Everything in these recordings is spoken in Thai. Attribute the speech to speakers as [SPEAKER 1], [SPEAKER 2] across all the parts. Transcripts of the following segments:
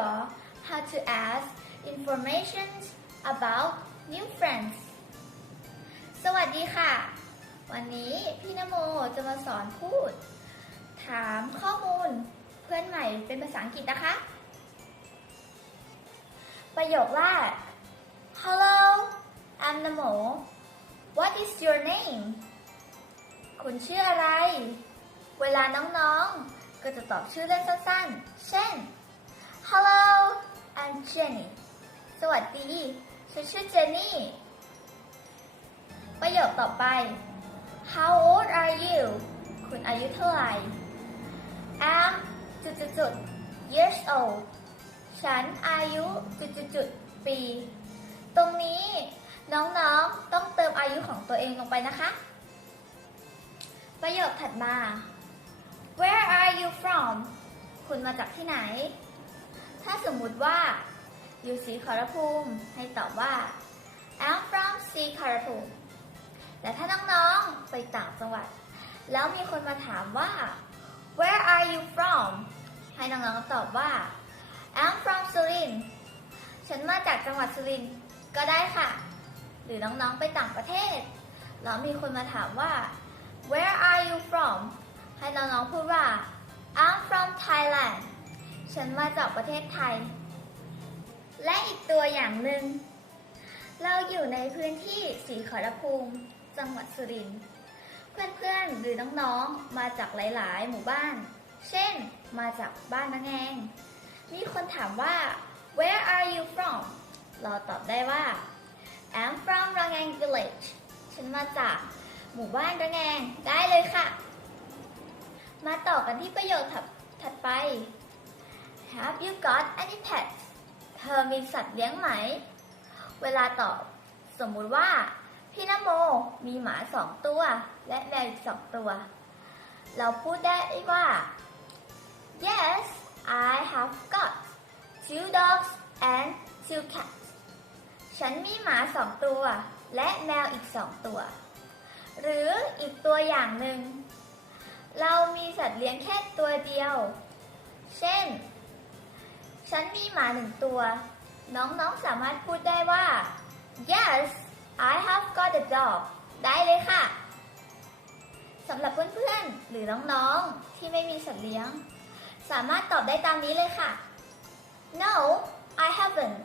[SPEAKER 1] how to ask information about new friends สวัสดีค่ะ วันนี้พี่นโมจะมาสอนพูด ถามข้อมูลเพื่อนใหม่เป็นภาษาอังกฤษนะคะ ประโยคแรก Hello I'm Namo What is your name คุณชื่ออะไร เวลาน้องๆ ก็จะตอบชื่อเล่นสั้นๆ เช่น I'm Jenny สวัสดี ฉันชื่อเจนนี่ ประโยคต่อไป How old are you คุณอายุเท่าไหร่ I'm จุดจุดจุด years old ฉันอายุจุดจุดจุดปี ตรงนี้น้องๆต้องเติมอายุของตัวเองลงไปนะคะ ประโยคถัดมา Where are you from คุณมาจากที่ไหน ถ้าสมมุติว่า อยู่ศรีขอรภูมิ ให้ตอบว่า I'm from ศรีขอรภูมิแต่ถ้าน้องๆ ไปต่างจังหวัด แล้วมีคนมาถามว่า Where are you from ให้น้องๆ ตอบว่า I'm from สุรินทร์ ฉันมาจากจังหวัดสุรินทร์ ก็ได้ค่ะ หรือน้องๆ ไปต่างประเทศ แล้วมีคนมาถามว่า Where are you from ให้น้องๆ พูดว่า I'm from Thailand ฉันมาจากประเทศไทย และอีกตัวอย่างหนึ่ง เราอยู่ในพื้นที่สีขอรภูมิ จังหวัดสุรินทร์ เพื่อนๆหรือน้องๆ มาจากหลายๆ หมู่บ้าน เช่น มาจากบ้านนางแงง มีคนถามว่า Where are you from เราตอบได้ว่า I'm from Rangeng Village ฉันมาจากหมู่บ้านระแงง ได้เลยค่ะ มาต่อกันที่ประโยคถัดไป Have you got any pets เธอมีสัตว์เลี้ยงไหม เวลาตอบ สมมุติว่า พี่นโมมีหมาสองตัว และแมวอีกสองตัว เราพูดได้ว่า Yes I have got two dogs and two cats ฉันมีหมาสองตัว และแมวอีกสองตัว หรืออีกตัวอย่างหนึ่ง เรามีสัตว์เลี้ยงแค่ตัวเดียว เช่น ฉันมีหมาหนึ่งตัว น้องๆสามารถพูดได้ว่า yes I have got a dog ได้เลยค่ะสำหรับเพื่อนๆ หรือน้องๆ ที่ไม่มีสัตว์เลี้ยง สามารถตอบได้ตามนี้เลยค่ะ no I haven't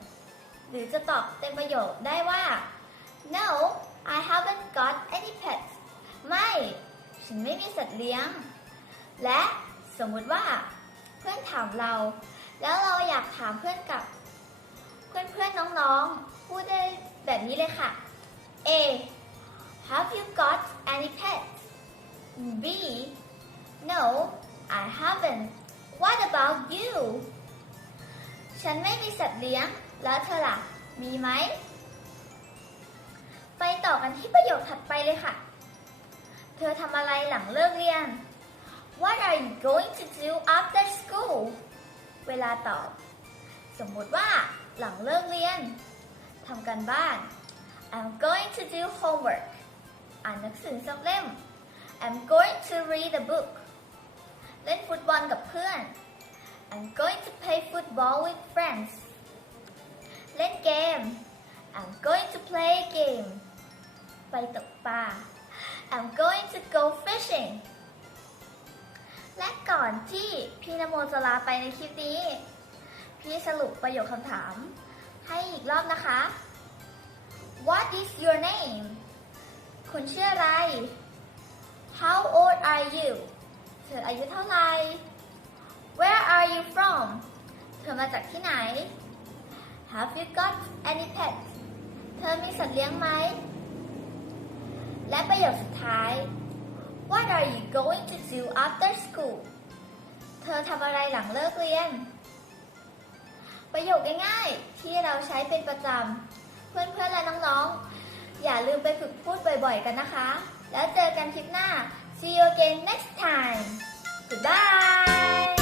[SPEAKER 1] หรือจะตอบเต็มประโยคได้ว่า no I haven't got any pets ไม่ ฉันไม่มีสัตว์เลี้ยง และสมมุติว่า เพื่อนถามเรา แล้วเรา อยากถามเพื่อนกับ เพื่อนๆน้องๆ พูดได้แบบนี้เลยค่ะ A Have you got any pets B No I haven't What about you ฉันไม่มีสัตว์เลี้ยง แล้วเธอล่ะ มีไหม ไปต่อกันที่ประโยคถัดไปเลยค่ะ เธอทำอะไรหลังเลิกเรียน What are you going to do after school เวลาตอบ สมมุติว่าหลังเลิกเรียนทำการบ้าน I'm going to do homework อ่านหนังสือสักเล่ม I'm going to read a book เล่นฟุตบอลกับเพื่อน I'm going to play football with friends เล่นเกม I'm going to play a game ไปตกปลา I'm going to go fishing และก่อนที่พี่นโมจะลาไปในคลิปนี้ พี่สรุปประโยคคำถาม ให้อีกรอบนะคะ What is your name คุณชื่ออะไร How old are you เธออายุเท่าไหร่ Where are you from เธอมาจากที่ไหน Have you got any pets เธอมีสัตว์เลี้ยงไหม และประโยคสุดท้าย What are you going to do after school เธอทำอะไรหลังเลิกเรียน ประโยคง่ายๆ ที่เราใช้เป็นประจำ เพื่อนๆ และน้องๆ อย่าลืมไปฝึกพูดบ่อยๆ กันนะคะ แล้วเจอกันคลิปหน้า See you again next time Goodbye